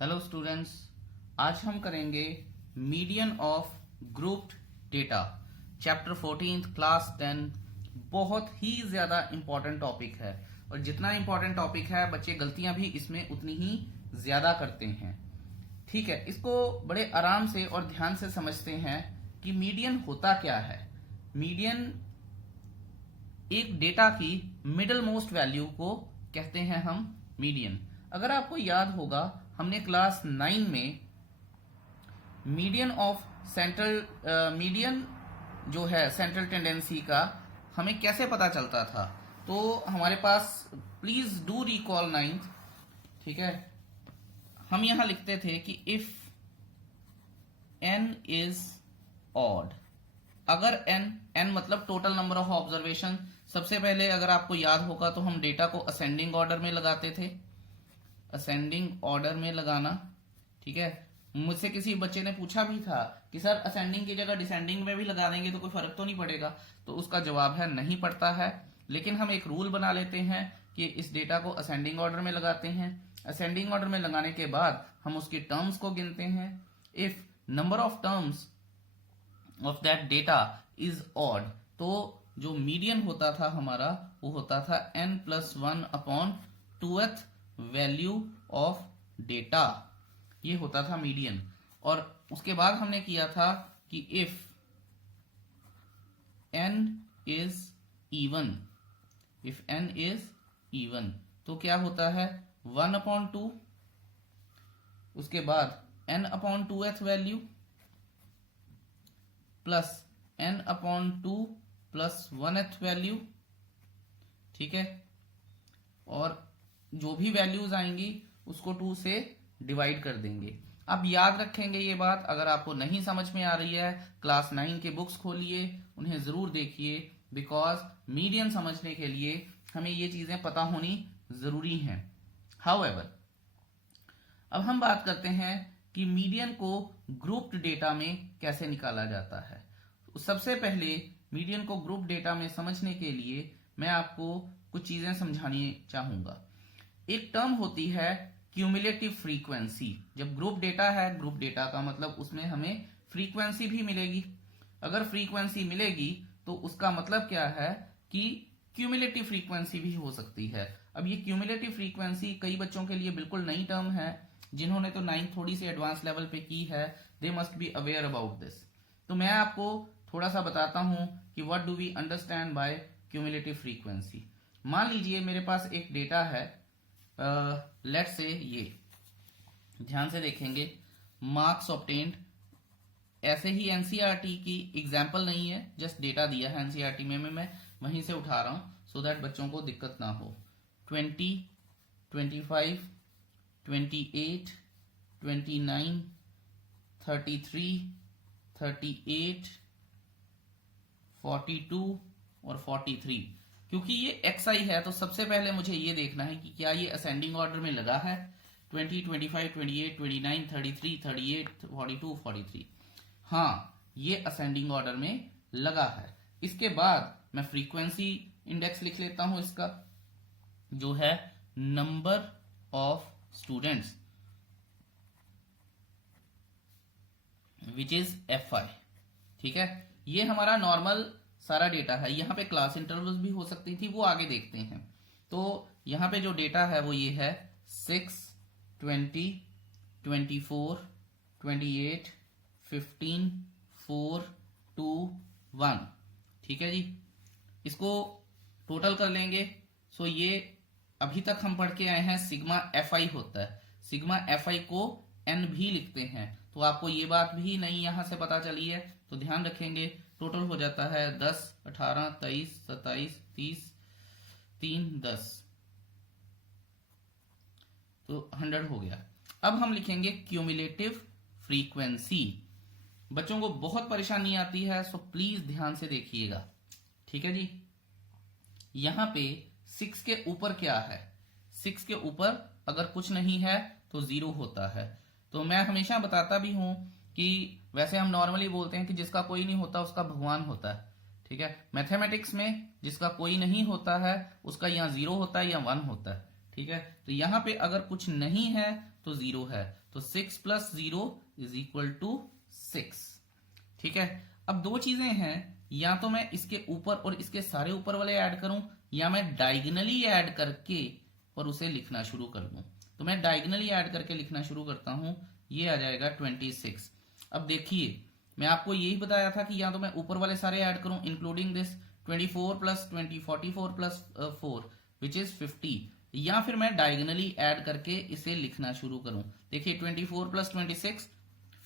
Hello students, आज हम करेंगे median of grouped data chapter 14 class 10। बहुत ही ज्यादा इंपॉर्टेंट टॉपिक है और जितना इंपॉर्टेंट टॉपिक है बच्चे गलतियां भी इसमें उतनी ही ज्यादा करते हैं। ठीक है, इसको बड़े आराम से और ध्यान से समझते हैं कि मीडियन होता क्या है। मीडियन एक डेटा की मिडल मोस्ट वैल्यू को कहते हैं हम मीडियन। अगर आपको याद होगा, हमने क्लास 9 में मीडियन ऑफ मीडियन जो है सेंट्रल टेंडेंसी का हमें कैसे पता चलता था। तो हमारे पास प्लीज डू रिकॉल 9th। ठीक है, हम यहां लिखते थे कि इफ n इज ऑड, अगर n मतलब टोटल नंबर ऑफ ऑब्जर्वेशन। सबसे पहले अगर आपको याद होगा तो हम डेटा को असेंडिंग ऑर्डर में लगाते थे, असेंडिंग ऑर्डर में लगाना। ठीक है, मुझसे किसी बच्चे ने पूछा भी था कि सर असेंडिंग की जगह डिसेंडिंग में भी लगा देंगे तो कोई फर्क तो नहीं पड़ेगा। तो उसका जवाब है नहीं पड़ता है, लेकिन हम एक रूल बना लेते हैं कि इस डेटा को असेंडिंग ऑर्डर में लगाते हैं। असेंडिंग ऑर्डर में लगाने के बाद हम उसकी टर्म्स को गिनते हैं। If number of terms of that data is odd, तो जो मीडियन होता था हमारा वो होता था n+1 upon 2th value of data. ये होता था मीडियन। और उसके बाद हमने किया था कि if n is even, if n is even तो क्या होता है 1/2, उसके बाद n/2th value plus n/2 plus 1th value. ठीक है, और जो भी वैल्यूज आएंगी उसको 2 से डिवाइड कर देंगे। अब याद रखेंगे ये बात, अगर आपको नहीं समझ में आ रही है क्लास 9 के बुक्स खोलिए, उन्हें जरूर देखिए, बिकॉज मीडियन समझने के लिए हमें ये चीजें पता होनी जरूरी हैं। हाउएवर, अब हम बात करते हैं कि मीडियन को ग्रुप्ड डेटा में कैसे निकाला जाता है। सबसे पहले मीडियन को ग्रुप डेटा में समझने के लिए मैं आपको कुछ चीजें समझानी चाहूंगा। एक टर्म होती है क्यूमुलेटिव फ्रीक्वेंसी। जब ग्रुप डेटा है, ग्रुप डेटा का मतलब उसमें हमें फ्रीक्वेंसी भी मिलेगी। अगर फ्रीक्वेंसी मिलेगी तो उसका मतलब क्या है कि क्यूमुलेटिव फ्रीक्वेंसी भी हो सकती है। अब ये क्यूमुलेटिव फ्रीक्वेंसी कई बच्चों के लिए बिल्कुल नई टर्म है। जिन्होंने तो 9th थोड़ी सी एडवांस लेवल पे की है, they must be aware about this. तो मैं आपको थोड़ा सा बताता हूं कि what do we understand by cumulative frequency. मान लीजिए मेरे पास एक डेटा है, लेट्स से ये ध्यान से देखेंगे, मार्क्स ऑब्टेन्ड। ऐसे ही एनसीईआरटी की एग्जाम्पल नहीं है, जस्ट डेटा दिया है एनसीईआरटी में, मैं वहीं से उठा रहा हूं सो दैट बच्चों को दिक्कत ना हो। 20, 25, 28, 29, 33, 38, 42 और 43। क्योंकि ये XI है तो सबसे पहले मुझे ये देखना है कि क्या ये असेंडिंग ऑर्डर में लगा है। 20, 25, 28, 29, 33, 38, 42, 43। हाँ, ये असेंडिंग ऑर्डर में लगा है। इसके बाद मैं फ्रीक्वेंसी इंडेक्स लिख लेता हूं इसका, जो है number of students which is FI। ठीक है, ये हमारा नॉर्मल सारा डेटा है। यहाँ पे क्लास इंटरवल्स भी हो सकती थी, वो आगे देखते हैं। तो यहाँ पे जो डेटा है वो ये है 6, 20, 24, 28, 15, 4, 2, 1। ठीक है जी, इसको टोटल कर लेंगे। सो ये अभी तक हम पढ़ के आए हैं सिग्मा FI होता है। सिग्मा FI को n भी लिखते हैं, तो आपको ये बात भी नहीं यहां से पता चली है तो ध्यान रखेंगे। टोटल हो जाता है 10, 18, 23, 27, 30, 3, 10, तो 100 हो गया। अब हम लिखेंगे क्यूमुलेटिव फ्रीक्वेंसी। बच्चों को बहुत परेशानी आती है, सो प्लीज ध्यान से देखिएगा। ठीक है जी, यहां पे 6 के ऊपर क्या है, 6 के ऊपर अगर कुछ नहीं है तो 0 होता है। तो मैं हमेशा बताता भी हूं कि वैसे हम नॉर्मली बोलते हैं कि जिसका कोई नहीं होता उसका भगवान होता है। ठीक है, मैथमेटिक्स में जिसका कोई नहीं होता है उसका या 0 होता है या 1 होता है। ठीक है, तो यहां पे अगर कुछ नहीं है तो 0 है, तो 6 + 0 = 6। ठीक है, अब दो चीजें हैं, या तो मैं इसके ऊपर और इसके सारे ऊपर वाले ऐड करूं, या मैं डायगोनली ऐड करके और उसे लिखना शुरू कर दूं। तो मैं डायगोनली ऐड करके लिखना शुरू करता हूं, ये आ जाएगा 26। अब देखिए, मैं आपको यही बताया था कि या तो मैं ऊपर वाले सारे ऐड करूं इंक्लूडिंग दिस 24 + 20 44 + 4 विच इज 50, या फिर मैं डायगोनली ऐड करके इसे लिखना शुरू करूं। देखिए 24 + 26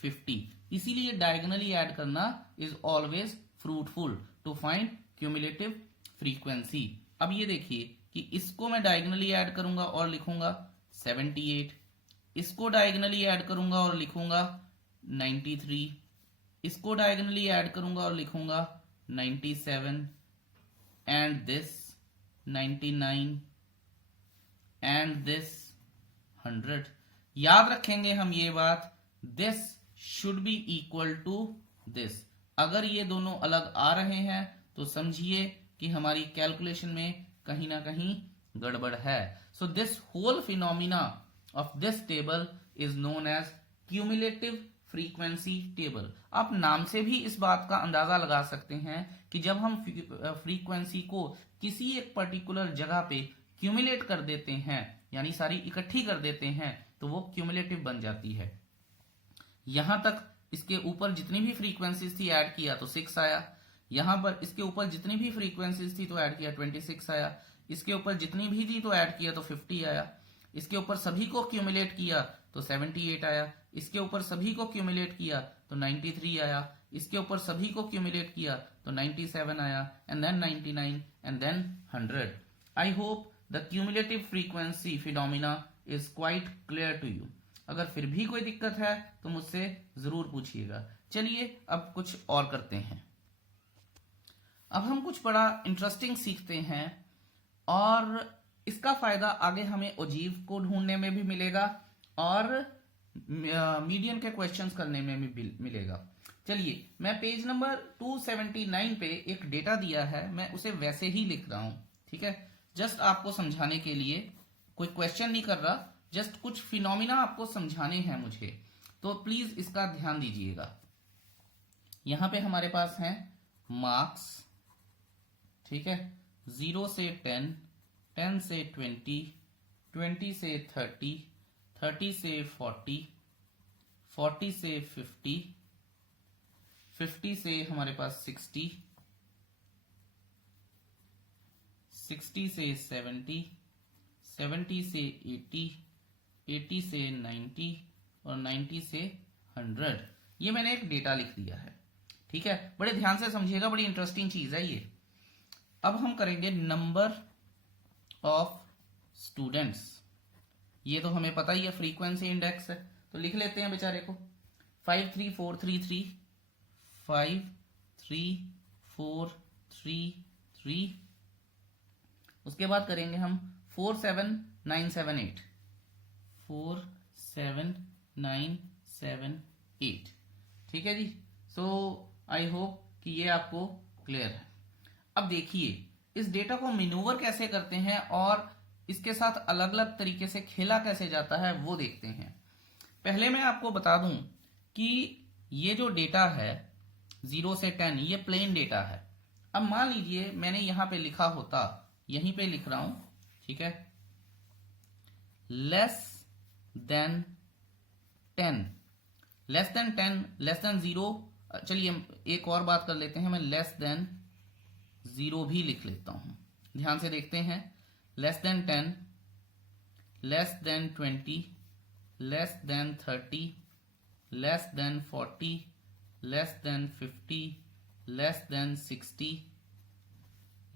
50, इसीलिए डायगोनली ऐड करना is always fruitful to find cumulative frequency. अब ये देखिए कि इसको मैं डायगोनली ऐड करूंगा और लिखूंगा 78, इसको डायगोनली ऐड करूंगा और लिखूंगा 93, इसको डायगोनली ऐड करूंगा और लिखूंगा 97, एंड दिस 99, एंड दिस 100। याद रखेंगे हम ये बात, this should be equal to this. अगर ये दोनों अलग आ रहे हैं तो समझिए कि हमारी कैलकुलेशन में कहीं ना कहीं गड़बड़ है। So this whole phenomena of this table is known as cumulative frequency table. आप नाम से भी इस बात का अंदाजा लगा सकते हैं कि जब हम फ्रीक्वेंसी को किसी एक पर्टिकुलर जगह पे क्यूमुलेट कर देते हैं, यानी सारी इकट्ठी कर देते हैं, तो वो क्यूमुलेटिव बन जाती है। यहां तक इसके ऊपर जितनी भी फ्रीक्वेंसीज थी ऐड किया तो 6 आया, यहां पर इसके ऊपर जितनी भी फ्रीक्वेंसीज थी तो ऐड किया 26 आया, इसके ऊपर जितनी भी थी तो ऐड किया तो 50 आया, इसके ऊपर सभी को क्यूमुलेट किया तो 78 आया, इसके ऊपर सभी को क्यूमुलेट किया तो 93 आया, इसके ऊपर सभी को क्यूमुलेट किया तो 97 आया, and then 99 and then 100। I hope the cumulative frequency phenomena is quite clear to you. अगर फिर भी कोई दिक्कत है तो मुझसे जरूर पूछिएगा। चलिए अब कुछ और करते हैं। अब हम कुछ बड़ा इंटरेस्टिंग सीखते हैं, और इसका फायदा आगे हमें ओजीव को ढूंढने में भी मिलेगा और मीडियन के क्वेश्चंस करने में भी मिलेगा। चलिए, मैं पेज नंबर 279 पे एक डेटा दिया है, मैं उसे वैसे ही लिख रहा हूं। ठीक है, जस्ट आपको समझाने के लिए, कोई क्वेश्चन नहीं कर रहा, जस्ट कुछ फिनोमिना आपको समझाने हैं मुझे, तो प्लीज इसका ध्यान दीजिएगा। यहां पे हमारे पास हैं मार्क्स, ठीक है, 0 से 10, 10 से 20, 20 से 30, 30 से 40, 40 से 50, 50 से हमारे पास 60, 60 से 70, 70 से 80, 80 से 90 और 90 से 100। ये मैंने एक डेटा लिख दिया है। ठीक है, बड़े ध्यान से समझिएगा, बड़ी इंटरेस्टिंग चीज है ये। अब हम करेंगे नंबर ऑफ स्टूडेंट्स। ये तो हमें पता ही है, फ्रीक्वेंसी इंडेक्स है, तो लिख लेते हैं बेचारे को 53433, 53433। उसके बाद करेंगे हम 47978, 47978। ठीक है जी, सो आई होप कि ये आपको क्लियर है। अब देखिए इस डेटा को मैन्यूवर कैसे करते हैं और इसके साथ अलग अलग तरीके से खेला कैसे जाता है वो देखते हैं। पहले मैं आपको बता दूं कि ये जो डेटा है 0 से 10, ये प्लेन डेटा है। अब मान लीजिए मैंने यहां पे लिखा होता, यहीं पे लिख रहा हूं, ठीक है, less than 10, less than 10, less than 0। चलिए एक और बात कर लेते हैं, मैं लेस देन 0 भी लिख लेता हूं। ध्यान से देखते हैं, less than 10, less than 20, less than 30, less than 40, less than 50, less than 60,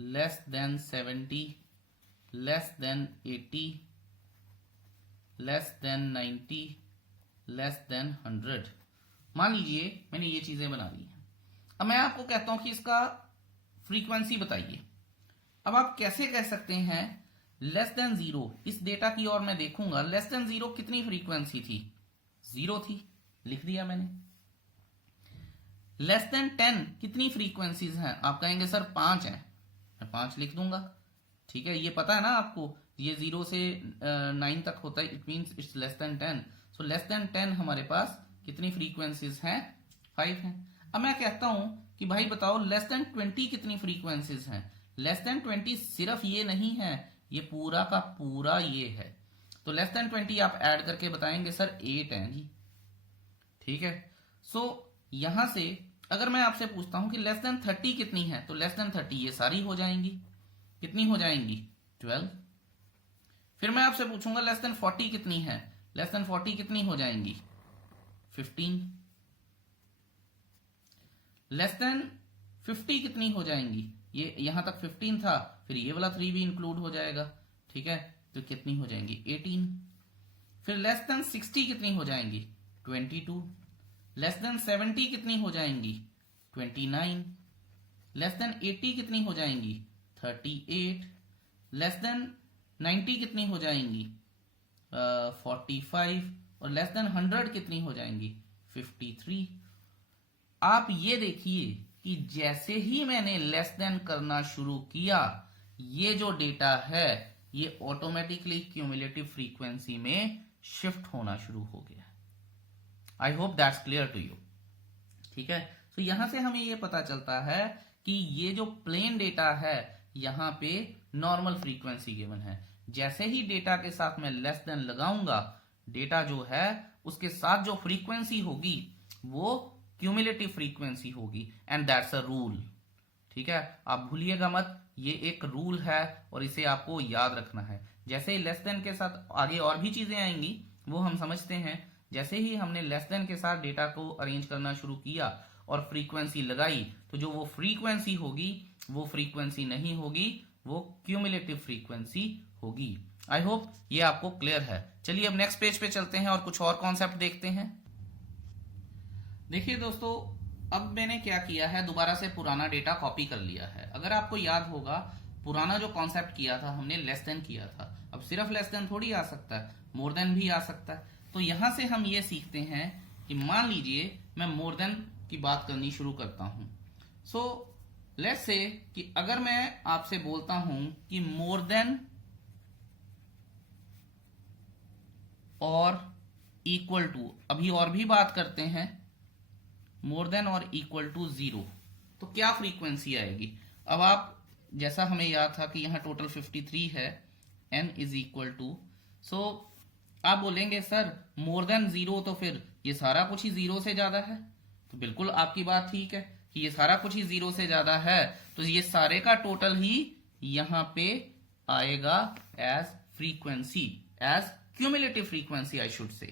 less than 70, less than 80, less than 90, less than 100। मान लीजिए मैंने ये चीजें बना ली हैं। अब मैं आपको कहता हूं कि इसका फ्रीक्वेंसी बताइए। अब आप कैसे कह सकते हैं लेस देन 0? इस डेटा की ओर मैं देखूंगा, लेस देन 0 कितनी फ्रीक्वेंसी थी? 0 थी, लिख दिया मैंने। लेस देन 10 कितनी फ्रीक्वेंसीज हैं? आप कहेंगे सर 5 हैं, मैं 5 लिख दूंगा। ठीक है, ये पता है ना आपको ये 0 से 9 तक होता है, it means it's less than 10। So less than 10 हमारे पास कितनी फ्रीक्वेंसीज हैं? 5 हैं। अब मैं कहता हूं कि भाई बताओ लेस देन 20 कितनी फ्रीक्वेंसीज हैं? लेस देन 20 सिर्फ ये नहीं है, ये पूरा का पूरा ये है। तो लेस देन 20 आप ऐड करके बताएंगे सर 8 हैं जी, ठीक है। सो यहां से अगर मैं आपसे पूछता हूं कि लेस देन 30 कितनी है, तो लेस देन 30 ये सारी हो जाएंगी। कितनी हो जाएंगी? 12। फिर मैं आपसे पूछूंगा लेस देन 40 कितनी है, लेस देन 40 कितनी हो जाएंगी? 15। लेस देन 50 कितनी हो जाएंगी? ये यहां तक 15 था, फिर ये वाला 3 भी इंक्लूड हो जाएगा, ठीक है, तो कितनी हो जाएंगी? 18। फिर लेस देन 60 कितनी हो जाएंगी? 22। लेस देन 70 कितनी हो जाएंगी? 29। लेस देन 80 कितनी हो जाएंगी? 38। लेस देन 90 कितनी हो जाएंगी? 45। और लेस देन 100 कितनी हो जाएंगी? 53। आप ये देखिए कि जैसे ही मैंने लेस देन करना शुरू किया, ये जो डेटा है ये ऑटोमेटिकली क्यूमुलेटिव फ्रीक्वेंसी में शिफ्ट होना शुरू हो गया। I hope that's clear to you, ठीक है। तो यहां से हमें ये पता चलता है कि ये जो प्लेन डेटा है यहां पे नॉर्मल फ्रीक्वेंसी गिवन है। जैसे ही डेटा के साथ मैं लेस देन लगाऊंगा, डेटा जो है उसके साथ जो फ्रीक्वेंसी होगी वो क्यूमुलेटिव फ्रीक्वेंसी होगी, एंड दैट्स अ रूल, ठीक है। आप भूलिएगा मत, ये एक रूल है और इसे आपको याद रखना है। जैसे ही लेस देन के साथ आगे और भी चीजें आएंगी वो हम समझते हैं। जैसे ही हमने लेस देन के साथ डेटा को अरेंज करना शुरू किया और फ्रीक्वेंसी लगाई, तो जो वो फ्रीक्वेंसी होगी वो फ्रीक्वेंसी नहीं होगी, वो क्यूमुलेटिव फ्रीक्वेंसी होगी। आई होप ये आपको क्लियर है। चलिए अब नेक्स्ट पेज पे चलते हैं और कुछ और कॉन्सेप्ट देखते हैं। देखिए दोस्तों, अब मैंने क्या किया है, दोबारा से पुराना डेटा कॉपी कर लिया है। अगर आपको याद होगा, पुराना जो कॉन्सेप्ट किया था हमने लेस देन किया था। अब सिर्फ लेस देन थोड़ी आ सकता है, मोर देन भी आ सकता है। तो यहां से हम ये सीखते हैं कि मान लीजिए मैं मोर देन की बात करनी शुरू करता हूं। सो लेट्स से कि अगर मैं आपसे बोलता हूं कि मोर देन और इक्वल टू, अभी और भी बात करते हैं, मोर देन और इक्वल टू 0, तो क्या फ्रीक्वेंसी आएगी? अब आप, जैसा हमें याद था कि यहां टोटल 53 है, n इज इक्वल टू, सो आप बोलेंगे सर मोर देन 0 तो फिर ये सारा कुछ ही 0 से ज्यादा है। तो बिल्कुल आपकी बात ठीक है कि ये सारा कुछ ही 0 से ज्यादा है, तो ये सारे का टोटल ही यहां पे आएगा as frequency, as cumulative frequency I should say,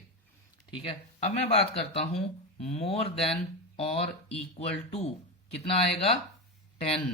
ठीक है। अब मैं बात करता हूं मोर देन और इक्वल टू, कितना आएगा? 10,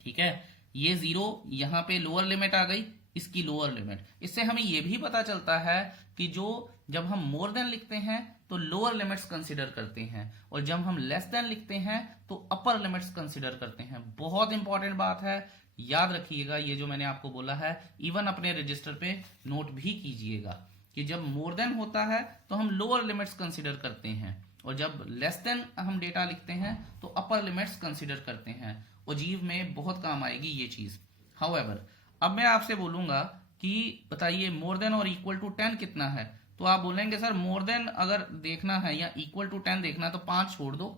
ठीक है। ये 0 यहां पे लोअर लिमिट आ गई, इसकी लोअर लिमिट। इससे हमें यह भी पता चलता है कि जो जब हम मोर देन लिखते हैं तो लोअर लिमिट्स कंसीडर करते हैं, और जब हम लेस देन लिखते हैं तो अपर लिमिट्स कंसीडर करते हैं। बहुत इंपॉर्टेंट बात है, याद रखिएगा ये जो मैंने आपको बोला है, इवन अपने रजिस्टर पे नोट भी कीजिएगा कि जब मोर देन होता है तो हम लोअर लिमिट्स कंसीडर करते हैं, और जब लेस देन हम डेटा लिखते हैं तो अपर लिमिट्स कंसीडर करते हैं। अजीब में बहुत काम आएगी ये चीज। हाउएवर, अब मैं आपसे बोलूंगा कि बताइए मोर देन और इक्वल टू 10 कितना है, तो आप बोलेंगे सर मोर देन अगर देखना है या इक्वल टू 10 देखना है तो 5 छोड़ दो,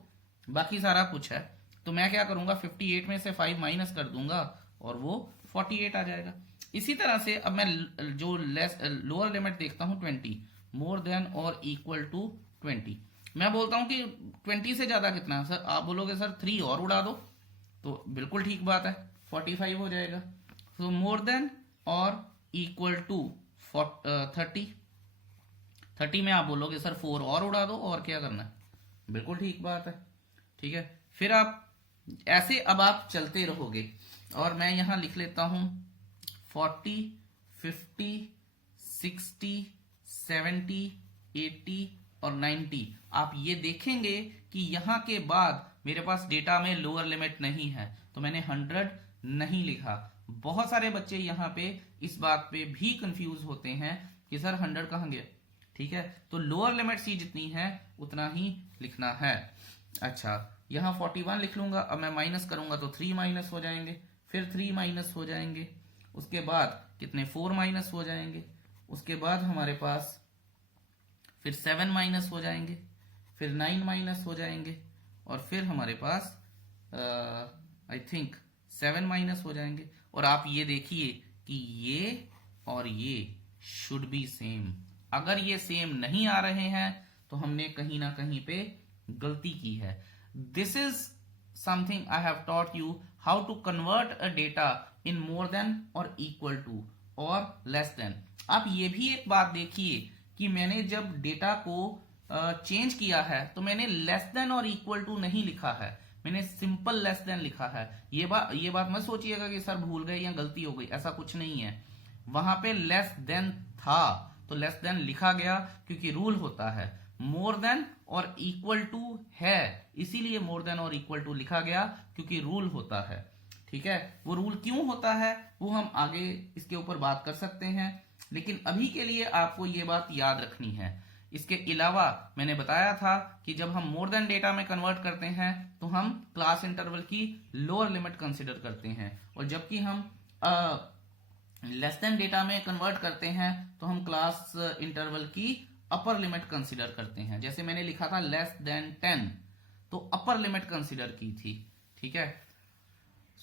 बाकी सारा कुछ है। तो मैं क्या करूंगा, 58 में से 5 माइनस कर दूंगा और वो 48 आ जाएगा। इसी तरह से अब मैं जो लोअर लिमिट देखता हूं 20, मोर देन और इक्वल टू 20, मैं बोलता हूं कि 20 से ज्यादा कितना है सर, आप बोलोगे सर 3 और उड़ा दो, तो बिल्कुल ठीक बात है, 45 हो जाएगा। तो मोर देन और इक्वल टू 30 में आप बोलोगे सर 4 और उड़ा दो, और क्या करना है, बिल्कुल ठीक बात है, ठीक है। फिर आप ऐसे अब आप चलते रहोगे, और मैं यहां लिख लेता हूं 40, 50, 60, 70, 80 और 90। आप ये देखेंगे कि यहां के बाद मेरे पास डेटा में लोअर लिमिट नहीं है, तो मैंने 100 नहीं लिखा। बहुत सारे बच्चे यहां पे इस बात पे भी कंफ्यूज होते हैं कि सर 100 कहां गया, ठीक है। तो लोअर लिमिट ही जितनी है उतना ही लिखना है। अच्छा, यहां 41 लिख लूंगा, अब मैं माइनस करूंगा तो 3 माइनस हो जाएंगे, फिर 3 माइनस हो जाएंगे, उसके बाद कितने 4 माइनस हो जाएंगे, उसके बाद हमारे पास फिर 7 माइनस हो जाएंगे, फिर 9 माइनस हो जाएंगे, और फिर हमारे पास आई थिंक 7 माइनस हो जाएंगे। और आप ये देखिए कि ये और ये शुड बी सेम। अगर ये सेम नहीं आ रहे हैं तो हमने कहीं ना कहीं पे गलती की है। This is something I have taught you how to convert a data in more than और इक्वल टू और लेस देन। आप ये भी एक बात देखिए कि मैंने जब डेटा को चेंज किया है तो मैंने लेस देन और इक्वल टू नहीं लिखा है, मैंने सिंपल लेस देन लिखा है। ये बात मत सोचिएगा कि सर भूल गए या गलती हो गई, ऐसा कुछ नहीं है। वहां पे लेस देन था तो लेस देन लिखा गया क्योंकि रूल होता है। मोर देन और इक्वल टू है इसीलिए मोर देन और इक्वल टू लिखा गया क्योंकि रूल होता है। ठीक है, वो रूल क्यों होता है वो हम आगे इसके ऊपर बात कर सकते हैं, लेकिन अभी के लिए आपको ये बात याद रखनी है। इसके अलावा मैंने बताया था कि जब हम मोर देन डेटा में कन्वर्ट करते हैं तो हम क्लास इंटरवल की लोअर लिमिट कंसिडर करते हैं, और जबकि हम लेस देन डेटा में कन्वर्ट करते हैं तो हम क्लास इंटरवल की अपर लिमिट कंसिडर करते हैं। जैसे मैंने लिखा था लेस देन 10 तो अपर लिमिट कंसिडर की थी। ठीक है,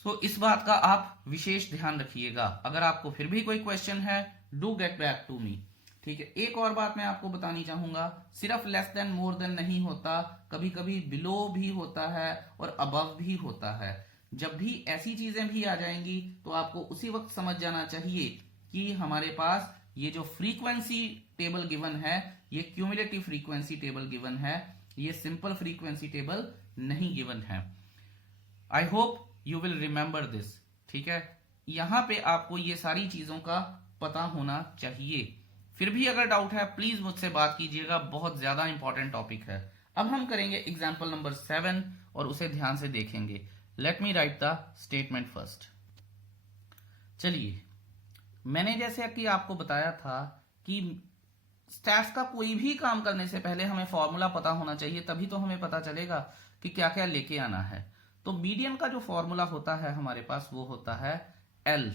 सो इस बात का आप विशेष ध्यान रखिएगा। अगर आपको फिर भी कोई क्वेश्चन है do get back to me. ठीक है, एक और बात मैं आपको बतानी चाहूंगा, सिर्फ लेस देन मोर देन नहीं होता, कभी कभी बिलो भी होता है और अबव भी होता है। जब भी ऐसी चीजें भी आ जाएंगी तो आपको उसी वक्त समझ जाना चाहिए कि हमारे पास ये जो फ्रीक्वेंसी टेबल गिवन है ये क्यूमुलेटिव फ्रीक्वेंसी टेबल गिवन है, ये सिंपल फ्रीक्वेंसी टेबल नहीं गिवन है। I hope you will remember this. ठीक है, यहां पे आपको ये सारी चीजों का पता होना चाहिए। फिर भी अगर डाउट है प्लीज मुझसे बात कीजिएगा, बहुत ज्यादा इंपॉर्टेंट टॉपिक है। अब हम करेंगे एग्जाम्पल नंबर 7 और उसे ध्यान से देखेंगे। Let me right the statement first. चलिए, मैंने जैसे कि आपको बताया था कि स्टैट्स का कोई भी काम करने से पहले हमें फॉर्मूला पता होना चाहिए, तभी तो हमें पता चलेगा कि क्या क्या लेके आना है। तो मीडियन का जो फॉर्मूला होता है हमारे पास वो होता है एल।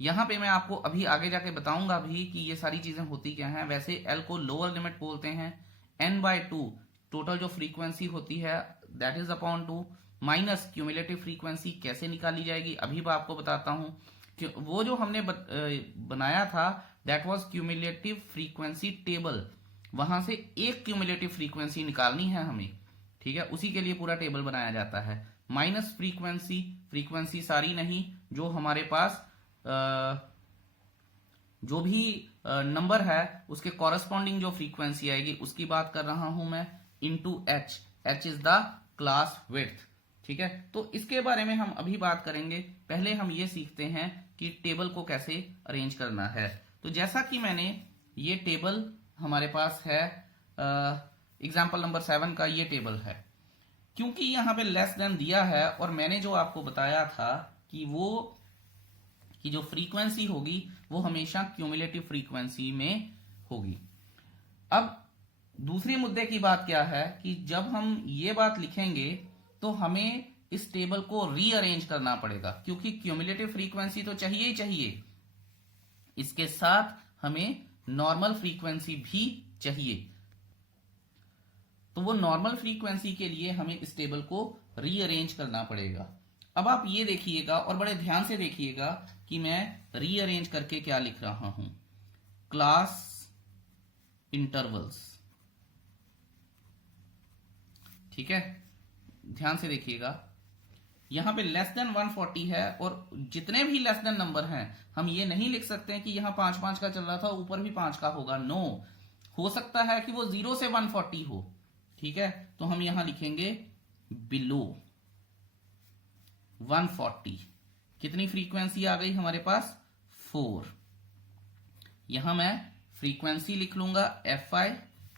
यहां पे मैं आपको अभी आगे जाके बताऊंगा भी कि ये सारी चीजें होती क्या हैं। वैसे एल को लोअर लिमिट बोलते हैं, n/2 टोटल जो फ्रीक्वेंसी होती है that is upon 2 minus cumulative frequency कैसे निकाली जाएगी अभी मैं आपको बताता हूं कि वो जो हमने बनाया था that was cumulative frequency table, वहां से एक क्यूमुलेटिव फ्रीक्वेंसी निकालनी है हमें। ठीक है, उसी के लिए पूरा टेबल बनाया जाता है। माइनस फ्रीक्वेंसी सारी नहीं, जो हमारे पास जो भी नंबर है उसके कॉरेस्पॉन्डिंग जो फ्रीक्वेंसी आएगी उसकी बात कर रहा हूं मैं, into H is the class width. ठीक है, तो इसके बारे में हम अभी बात करेंगे। पहले हम ये सीखते हैं कि टेबल को कैसे अरेंज करना है। तो जैसा कि मैंने ये टेबल हमारे पास है एग्जाम्पल नंबर 7 का ये टेबल है, क्योंकि यहां पे लेस देन दिया है और मैंने जो आपको बताया था कि जो फ्रीक्वेंसी होगी वो हमेशा क्यूमुलेटिव फ्रीक्वेंसी में होगी। अब दूसरे मुद्दे की बात क्या है कि जब हम ये बात लिखेंगे तो हमें इस टेबल को रीअरेंज करना पड़ेगा, क्योंकि क्यूमुलेटिव फ्रीक्वेंसी तो चाहिए ही चाहिए, इसके साथ हमें नॉर्मल फ्रीक्वेंसी भी चाहिए। तो वो नॉर्मल फ्रीक्वेंसी के लिए हमें इस टेबल को रीअरेंज करना पड़ेगा। अब आप ये देखिएगा और बड़े ध्यान से देखिएगा कि मैं रीअरेंज करके क्या लिख रहा हूं, क्लास इंटरवल्स। ठीक है, ध्यान से देखिएगा, यहां पे लेस देन 140 है और जितने भी लेस देन नंबर हैं हम ये नहीं लिख सकते हैं कि यहां 5 का चल रहा था ऊपर भी 5 का होगा। नो, हो सकता है कि वो 0 से 140 हो। ठीक है, तो हम यहां लिखेंगे बिलो 140। कितनी फ्रीक्वेंसी आ गई हमारे पास 4। यहां मैं फ्रीक्वेंसी लिख लूंगा fi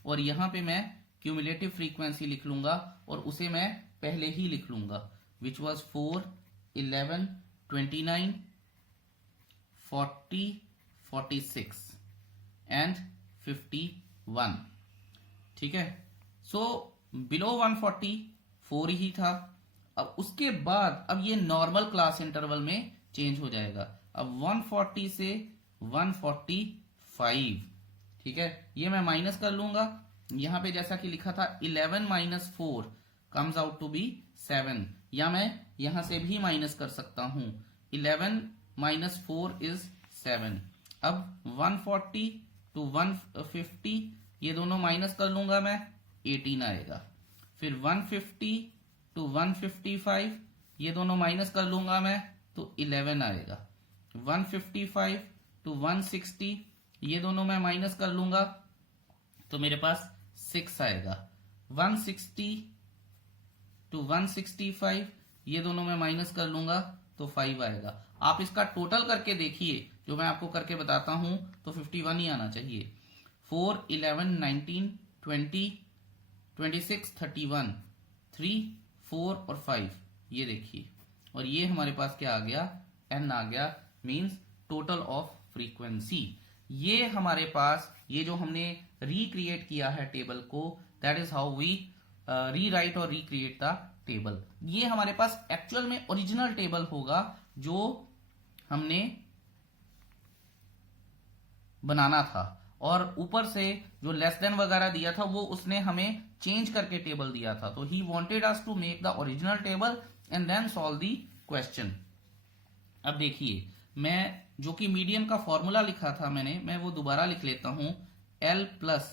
और यहां पे मैं क्यूमुलेटिव फ्रीक्वेंसी लिख लूंगा और उसे मैं पहले ही लिख लूंगा विच वॉज 4, 11, 29, 40, 46 एंड 51। ठीक है, सो बिलो 140 4 ही था। अब उसके बाद अब ये नॉर्मल क्लास इंटरवल में चेंज हो जाएगा। अब 140 से 145। ठीक है, ये मैं माइनस कर लूंगा। यहां पे जैसा कि लिखा था 11 minus 4 comes out to be 7, या मैं यहां से भी माइनस कर सकता हूं। 11 माइनस 4 इज 7। अब 140 टू 150 ये दोनों माइनस कर लूंगा मैं, 18 आएगा। फिर 150 टू 155 ये दोनों माइनस कर लूंगा मैं, तो 11 आएगा। 155 टू 160 ये दोनों मैं माइनस कर लूंगा, तो मेरे पास 6 आएगा। 160 टू 165 ये दोनों मैं माइनस कर लूंगा, तो 5 आएगा। आप इसका टोटल करके देखिए, जो मैं आपको करके बताता हूं, तो 51 ही आना चाहिए। 4, 11, 19, 20, 26, 31, 3, 4 और 5, ये देखिए। और ये हमारे पास क्या आ गया, n आ गया, मींस टोटल ऑफ फ्रीक्वेंसी। ये हमारे पास, ये जो हमने रिक्रिएट किया है टेबल को, that is how we rewrite और रिक्रिएट द टेबल। ये हमारे पास एक्चुअल में ओरिजिनल टेबल होगा जो हमने बनाना था, और ऊपर से जो लेस देन वगैरह दिया था वो उसने हमें चेंज करके टेबल दिया था। तो he wanted us to make the original table and then solve the question. अब देखिए, मैं जो कि मीडियन का फॉर्मूला लिखा था मैं वो दोबारा लिख लेता हूं। L plus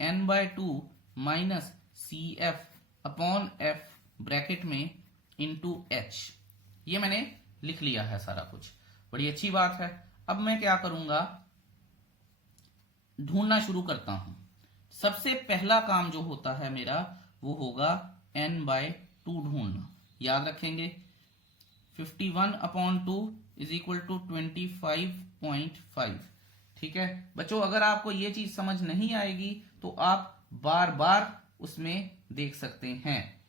n by 2 minus C F upon F bracket में इंटू एच। ये मैंने लिख लिया है सारा कुछ, बड़ी अच्छी बात है। अब मैं क्या करूंगा, ढूंढना शुरू करता हूं। सबसे पहला काम जो होता है मेरा, वो होगा n बाय 2 ढूंढना। याद रखेंगे 51 अपॉन 2 इज इक्वल टू 25.5। ठीक है बच्चों, अगर आपको ये चीज समझ नहीं आएगी तो आप बार बार उसमें देख सकते हैं।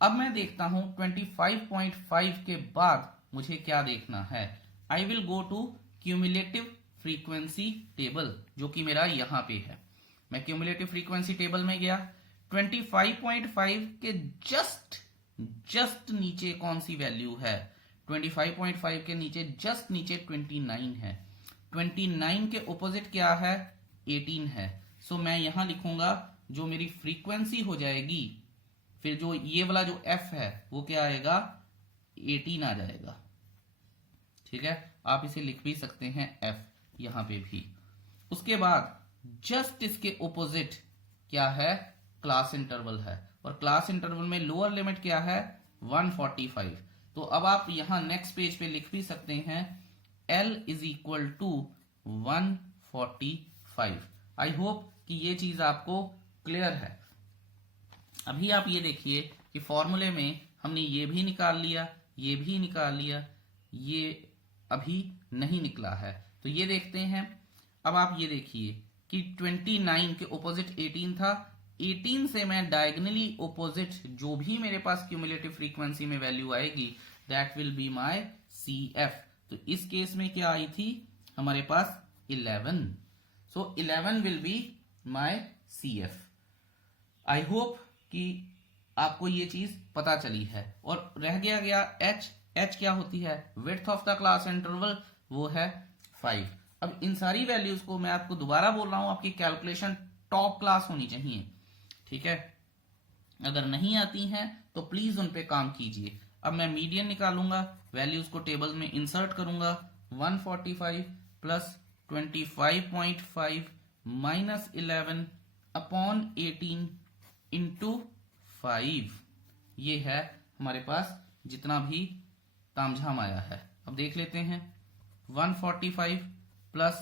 अब मैं देखता हूं 25.5 के बाद मुझे क्या देखना है। I will go to cumulative frequency table, जो कि मेरा यहां पे है। मैं क्यूमुलेटिव फ्रीक्वेंसी टेबल में गया, 25.5 के जस्ट नीचे कौन सी वैल्यू है, 25.5 के नीचे जस्ट नीचे 29 है। 29 के ऑपोजिट क्या है, 18 है। सो मैं यहां लिखूंगा जो मेरी फ्रीक्वेंसी हो जाएगी, फिर जो ये वाला जो f है वो क्या आएगा, 18 आ जाएगा। ठीक है, आप इसे लिख भी सकते हैं f यहां पे भी। उसके बाद जस्ट इसके ऑपोजिट क्या है, क्लास इंटरवल है, और क्लास इंटरवल में लोअर लिमिट क्या है, 145। तो अब आप यहां नेक्स्ट पेज पे लिख भी सकते हैं L is equal to 145। I hope कि ये चीज आपको क्लियर है। अभी आप ये देखिए कि फॉर्मूले में हमने ये भी निकाल लिया, ये भी निकाल लिया, ये अभी नहीं निकला है। तो ये देखते हैं। अब आप ये देखिए कि 29 के ऑपोजिट 18 था, 18 से मैं डायगनली ऑपोजिट जो भी मेरे पास क्यूमुलेटिव फ्रीक्वेंसी में वैल्यू आएगी, that will be my CF। तो इस केस में क्या आई थी हमारे पास, 11। सो 11 will be my CF। I hope कि आपको ये चीज पता चली है। और रह गया H क्या होती है, width of the class interval, वो है 5। अब इन सारी वैल्यूज को मैं आपको दोबारा बोल रहा हूं, आपकी कैलकुलेशन टॉप क्लास होनी चाहिए। ठीक है, अगर नहीं आती हैं तो प्लीज उन पे काम कीजिए। अब मैं मीडियन निकालूंगा, वैल्यूज को टेबल में इंसर्ट करूंगा। 145 प्लस 25.5 माइनस 11 अपॉन 18 इंटू 5, ये है हमारे पास जितना भी तामझाम आया है। अब देख लेते हैं, 145 प्लस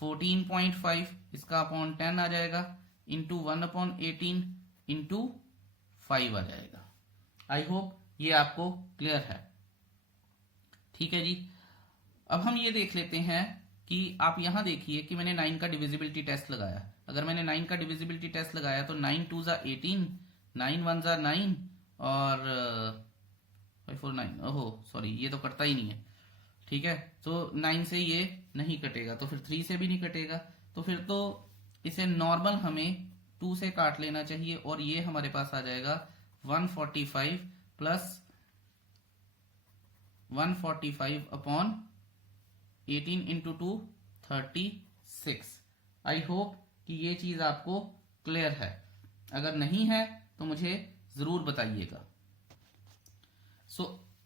14.5 इसका अपॉन 10 आ जाएगा, इंटू 1 अपॉन 18 इंटू 5 आ जाएगा। आई होप ये आपको क्लियर है। ठीक है जी। अब हम ये देख लेते हैं कि आप यहां देखिए कि मैंने 9 का डिविजिबिलिटी टेस्ट लगाया। अगर मैंने 9 का डिविजिबिलिटी टेस्ट लगाया तो 9 2 जा 18, 9 1 जा 9 और 5 4 9, ओहो सॉरी ये तो कटता ही नहीं है। ठीक है, तो 9 से ये नहीं कटेगा, तो फिर 3 से भी नहीं कटेगा, तो फिर तो इसे नॉर्मल हमें 2 से काट लेना चाहिए, और ये हमारे पास आ जाएगा 145 प्लस 145 अपॉन 18 इंटू 2 36। आई होप कि ये चीज आपको क्लियर है। अगर नहीं है तो मुझे जरूर बताइएगा।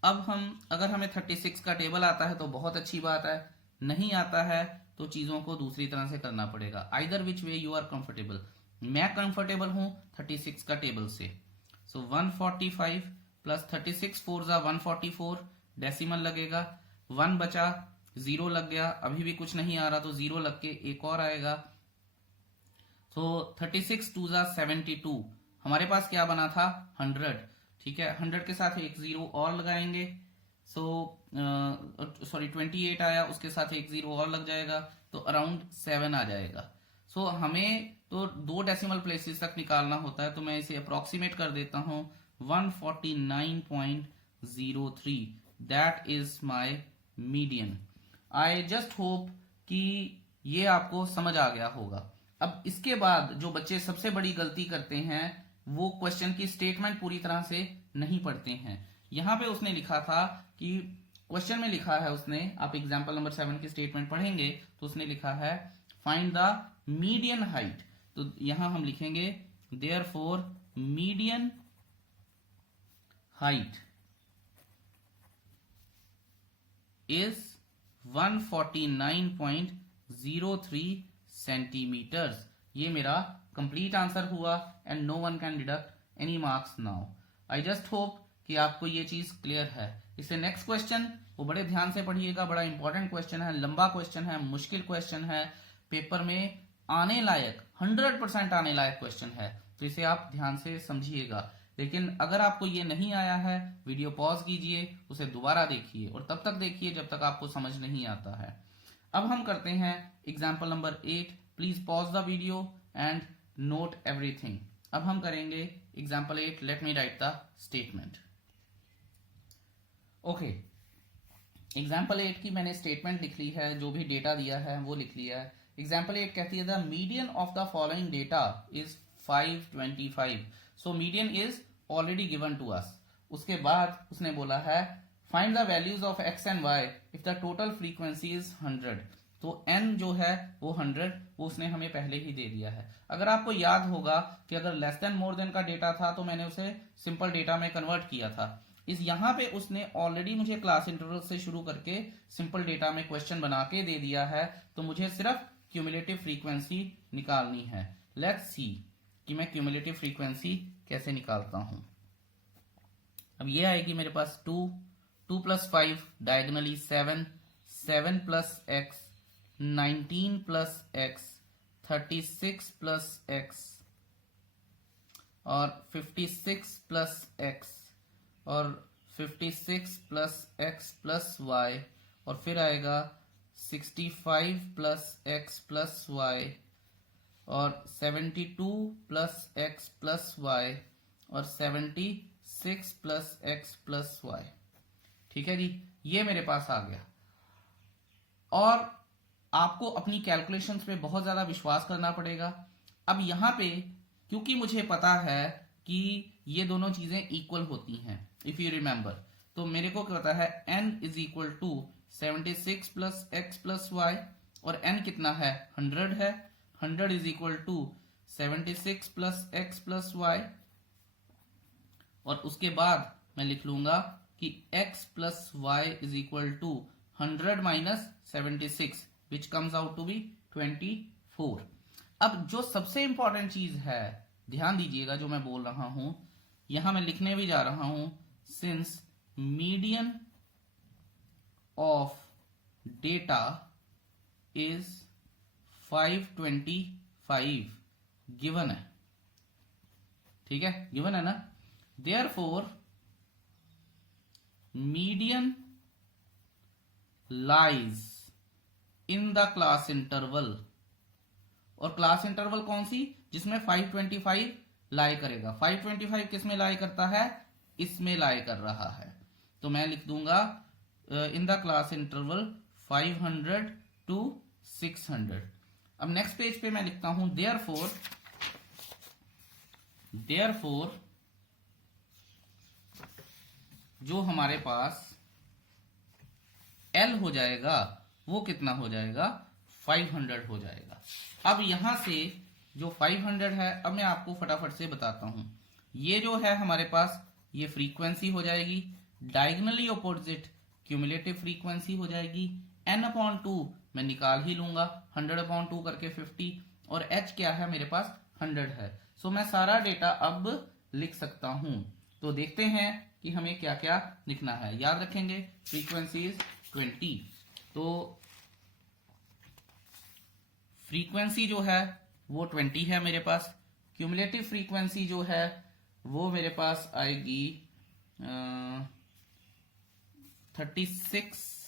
अब अगर हमें 36 का टेबल आता है तो बहुत अच्छी बात है, नहीं आता है तो चीजों को दूसरी तरह से करना पड़ेगा। Either which way you are comfortable. मैं कंफर्टेबल हूं 36 का टेबल से। 145 प्लस 36 4 जा 144, डेसिमल लगेगा, 1 बचा, 0 लग गया, अभी भी कुछ नहीं आ रहा तो 0 लग के एक और आएगा। 36 2 जा 72, हमारे पास क्या बना था 100। ठीक है, 100 के साथ एक 0 और लगाएंगे। सॉरी 28 आया, उसके साथ एक 0 और लग जाएगा तो अराउंड 7 आ जाएगा। हमें तो 2 डेसिमल प्लेसेस तक निकालना होता है, तो मैं इसे अप्रोक्सीमेट कर देता हूं 149.03। That is my median. I just hope कि ये आपको समझ आ गया होगा। अब इसके बाद जो बच्चे सबसे बड़ी गलती करते हैं वो क्वेश्चन की स्टेटमेंट पूरी तरह से नहीं पढ़ते हैं। यहां पे उसने लिखा था कि क्वेश्चन में लिखा है उसने, आप एग्जांपल नंबर 7 की स्टेटमेंट पढ़ेंगे तो उसने लिखा है फाइंड द मीडियन हाइट। तो यहां हम लिखेंगे therefore median height is 149.03 centimetres. ये मेरा कंप्लीट आंसर हुआ and no one can deduct any marks now. I just hope कि आपको ये चीज क्लियर है। इससे नेक्स्ट क्वेश्चन वो बड़े ध्यान से पढ़िएगा, बड़ा इंपॉर्टेंट क्वेश्चन है, लंबा क्वेश्चन है, मुश्किल क्वेश्चन है, पेपर में आने लायक 100% आने लायक क्वेश्चन है, तो इसे आप ध्यान से समझिएगा। लेकिन अगर आपको ये नहीं आया है, वीडियो पॉज कीजिए, उसे दोबारा देखिए और तब तक देखिए जब तक आपको समझ नहीं आता है। अब हम करते हैं example number 8। Please pause the video and note everything. अब हम करेंगे example 8। Let me right the statement. Okay, example 8 की मैंने स्टेटमेंट लिख ली है, जो भी डेटा दिया है वो लिख लिया है। एग्जाम्पल 8 कहती है the median of the following data is 525। So median is already given to us. उसके बाद उसने बोला है find the values of X and Y if the total frequency is 100। तो n जो है वो 100, वो उसने हमें पहले ही दे दिया है। अगर आपको याद होगा कि अगर लेस देन मोर देन का डेटा था तो मैंने उसे सिंपल डेटा में कन्वर्ट किया था। इस यहां पे उसने ऑलरेडी मुझे क्लास इंटरवल से शुरू करके सिंपल डेटा में क्वेश्चन बना के दे दिया है, तो मुझे सिर्फ क्यूमुलेटिव फ्रीक्वेंसी निकालनी है। लेट्स सी कि मैं क्यूमुलेटिव फ्रीक्वेंसी कैसे निकालता हूं। अब ये आएगी मेरे पास 2 plus 5 diagonally 7 plus x 19 plus x 36 plus x और 56 प्लस एक्स और 56 प्लस एक्स प्लस वाई और फिर आएगा 65 प्लस एक्स प्लस वाई और 72 प्लस एक्स प्लस वाई और 76 प्लस एक्स प्लस वाई। ठीक है जी, ये मेरे पास आ गया। और आपको अपनी कैलकुलेशंस पे बहुत ज्यादा विश्वास करना पड़ेगा। अब यहां पे क्योंकि मुझे पता है कि ये दोनों चीजें इक्वल होती हैं, इफ यू रिमेंबर, तो मेरे को क्या पता है n is equal to 76 plus X plus Y और n कितना है 100 है। 100 is equal to 76 plus X plus Y और उसके बाद मैं लिख लूंगा कि x plus Y is equal to 100 minus 76 which comes out to be 24। अब जो सबसे इंपॉर्टेंट चीज है, ध्यान दीजिएगा जो मैं बोल रहा हूं, यहां मैं लिखने भी जा रहा हूं since median of data is 525 given है। ठीक है, गिवन है ना। Therefore median lies in the class interval. और क्लास इंटरवल कौन सी, जिसमें 525 लाई करेगा। 525 किस में लाई करता है, इसमें लाई कर रहा है, तो मैं लिख दूंगा in the class interval 500 to 600। अब नेक्स्ट पेज पे मैं लिखता हूं देयरफॉर जो हमारे पास L हो जाएगा वो कितना हो जाएगा 500 हो जाएगा। अब यहां से जो 500 है, अब मैं आपको फटाफट से बताता हूं। ये जो है हमारे पास, ये फ्रीक्वेंसी हो जाएगी, डायगनली अपोजिट क्यूमुलेटिव फ्रीक्वेंसी हो जाएगी। n/2 मैं निकाल ही लूंगा, 100/2 करके 50, और h क्या है मेरे पास 100 है। सो मैं सारा डेटा अब लिख सकता हूं। तो देखते हैं कि हमें क्या क्या लिखना है। याद रखेंगे फ्रीक्वेंसी इज 20। तो फ्रीक्वेंसी जो है वो 20 है मेरे पास। क्यूमुलेटिव फ्रीक्वेंसी जो है वो मेरे पास आएगी 36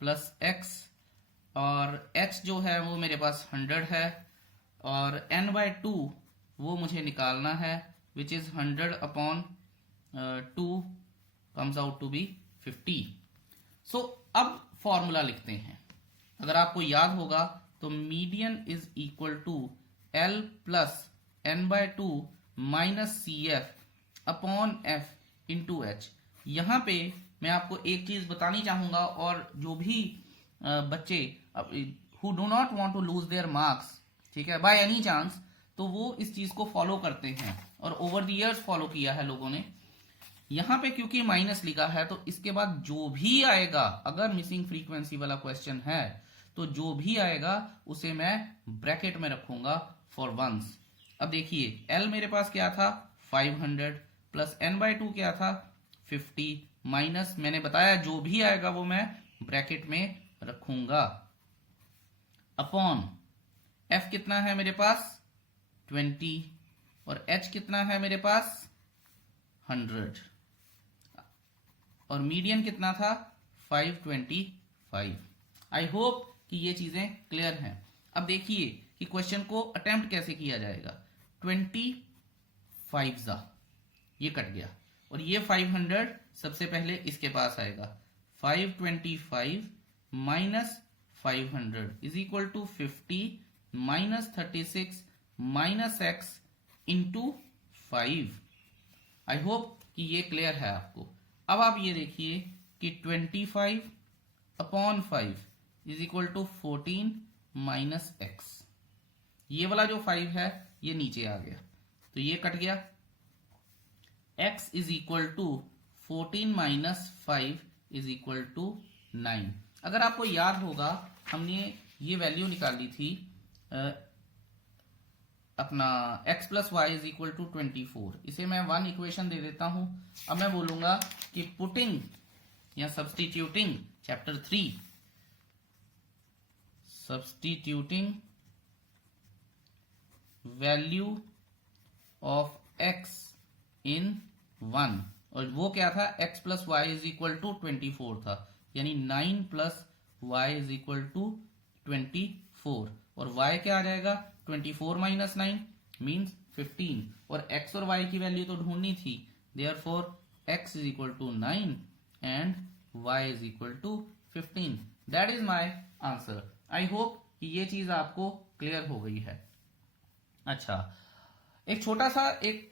प्लस x, और h जो है वो मेरे पास 100 है, और n/2 वो मुझे निकालना है, which is 100/2 comes out to be 50। So अब फॉर्मूला लिखते हैं। अगर आपको याद होगा तो median is equal to L plus n/2 minus CF upon F into H. यहां पे मैं आपको एक चीज बतानी चाहूंगा, और जो भी बच्चे who do not want to lose their marks, ठीक है, बाय एनी चांस, तो वो इस चीज को फॉलो करते हैं, और ओवर द इयर्स फॉलो किया है लोगों ने। यहां पे क्योंकि माइनस लिखा है, तो इसके बाद जो भी आएगा, अगर मिसिंग फ्रीक्वेंसी वाला क्वेश्चन है तो जो भी आएगा उसे मैं ब्रैकेट में रखूंगा फॉर वंस। अब देखिए L मेरे पास क्या था 500, प्लस n/2 क्या था 50, माइनस मैंने बताया जो भी आएगा वो मैं ब्रैकेट में रखूंगा, अपॉन F कितना है मेरे पास 20, और H कितना है मेरे पास 100, और मीडियन कितना था 525। आई होप कि ये चीजें क्लियर हैं। अब देखिए कि क्वेश्चन को अटेम्प्ट कैसे किया जाएगा। 25 जा, ये कट गया, और ये 500 सबसे पहले इसके पास आएगा। 525 minus 500 is equal to 50 minus 36 minus x into 5। I hope कि ये क्लियर है आपको। अब आप ये देखिए कि 25 upon 5 is equal to 14 minus x। ये वाला जो 5 है ये नीचे आ गया, तो ये कट गया। x is equal to 14 minus 5 is equal to 9। अगर आपको याद होगा हमने ये वैल्यू निकाली थी अपना x plus Y is equal to 24। इसे मैं 1 इक्वेशन दे देता हूं। अब मैं बोलूंगा कि पुटिंग या substituting chapter 3, substituting value of x in 1, और वो क्या था x plus Y is equal to 24 था, यानी 9 plus Y is equal to 24, और y क्या आ जाएगा 24 माइनस 9 मीन्स 15, और x और y की वैल्यू तो ढूंढनी थी, therefore x is equal to 9 and y is equal to 15। That is my answer. I hope कि ये चीज आपको क्लियर हो गई है। अच्छा, एक छोटा सा एक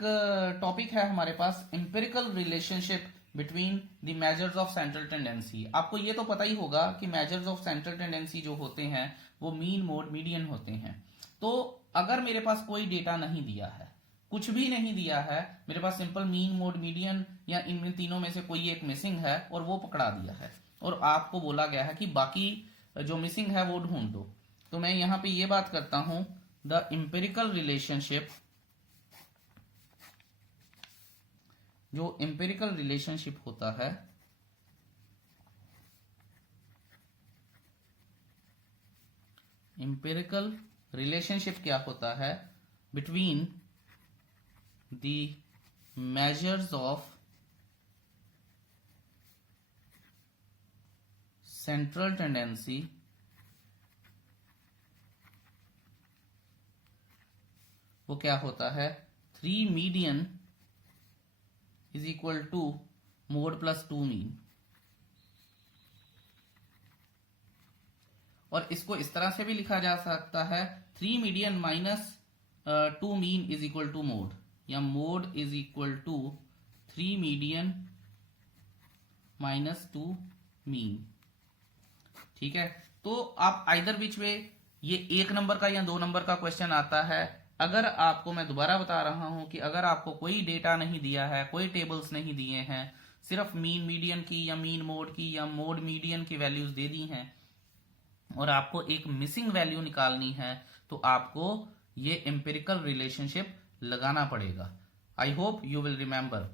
टॉपिक है हमारे पास, empirical relationship between the measures of central tendency. आपको ये तो पता ही होगा कि मेजर्स ऑफ सेंट्रल टेंडेंसी जो होते हैं वो मीन, मोड, मीडियन होते हैं। तो अगर मेरे पास कोई डेटा नहीं दिया है, कुछ भी नहीं दिया है, मेरे पास सिंपल मीन, मोड, मीडियन या इनमें तीनों में से कोई एक मिसिंग है और वो पकड़ा दिया है, और आपको बोला गया है कि बाकी जो मिसिंग है वो ढूंढ दो, तो मैं यहां पे ये बात करता हूं, द एम्पिरिकल रिलेशनशिप, जो एम्पिरिकल रिलेशनशिप होता है एम्पिरिकल रिलेशनशिप क्या होता है between the measures of central tendency वो क्या होता है 3 median is equal to mode plus 2 mean. और इसको इस तरह से भी लिखा जा सकता है 3 median minus 2 mean is equal to mode, या mode is equal to 3 median minus 2 mean. ठीक है, तो आप आइदर विच वे ये 1 नंबर का या 2 नंबर का क्वेश्चन आता है। अगर आपको, मैं दोबारा बता रहा हूं कि अगर आपको कोई डेटा नहीं दिया है, कोई टेबल्स नहीं दिए हैं, सिर्फ मीन मीडियन की या मीन मोड की या मोड मीडियन की वैल्यूज दे दी हैं और आपको एक मिसिंग वैल्यू निकालनी है, तो आपको ये एम्पिरिकल रिलेशनशिप लगाना पड़ेगा। I hope you will remember.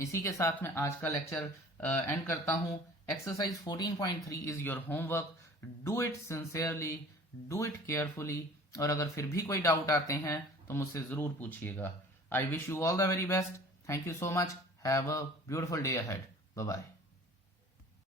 इसी के साथ मैं आज का लेक्चर एंड करता हूं। Exercise 14.3 is your homework. Do it sincerely, do it carefully, और अगर फिर भी कोई डाउट आते हैं तो मुझसे जरूर पूछिएगा। I wish you all the very best. Thank you so much. Have a beautiful day ahead. Bye bye.